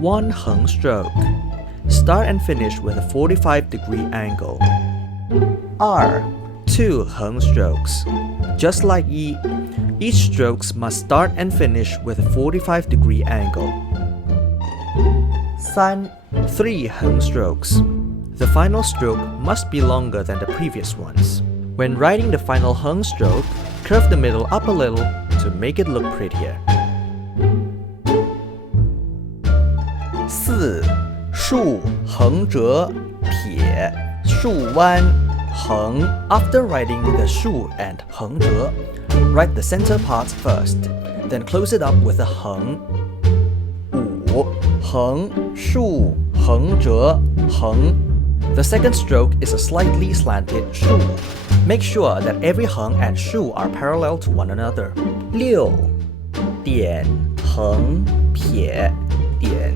1 heng stroke. Start and finish with a 45-degree angle. 2 heng strokes. Just like yi, each strokes must start and finish with a 45-degree angle. 3 heng strokes. The final stroke must be longer than the previous ones. When writing the final heng stroke, curve the middle up a little to make it look prettier. 4 竖横折撇竖弯横. After writing the 竖 and 横折, write the center parts first, then close it up with a 横. 5横竖横折横. The second stroke is a slightly slanted 竖. Make sure that every 横 and 竖 are parallel to one another. 6点横撇点.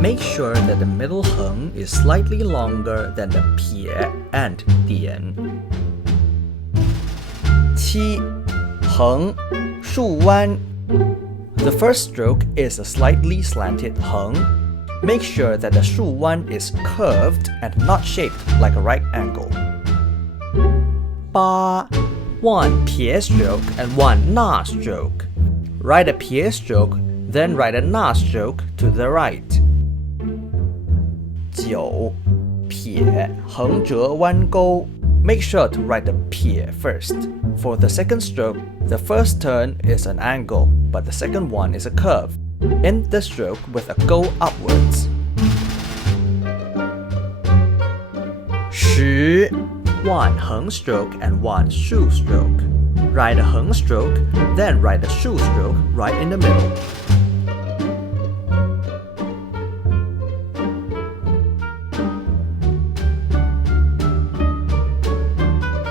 Make sure that the middle 横 is slightly longer than the 撇 and 点. 7横竖弯. The first stroke is a slightly slanted 横. Make sure that the 竖弯 is curved and not shaped like a right angle. 8 1 撇 stroke and 1 捺 stroke. Write a 撇 stroke, then write a 捺 stroke to the right. 9撇横折弯钩. Make sure to write the 撇 first. For the second stroke, the first turn is an angle, but the second one is a curve. End the stroke with a go upwards. 10 1 heng stroke and 1 shu stroke. Write a heng stroke, then write a shu stroke right in the middle.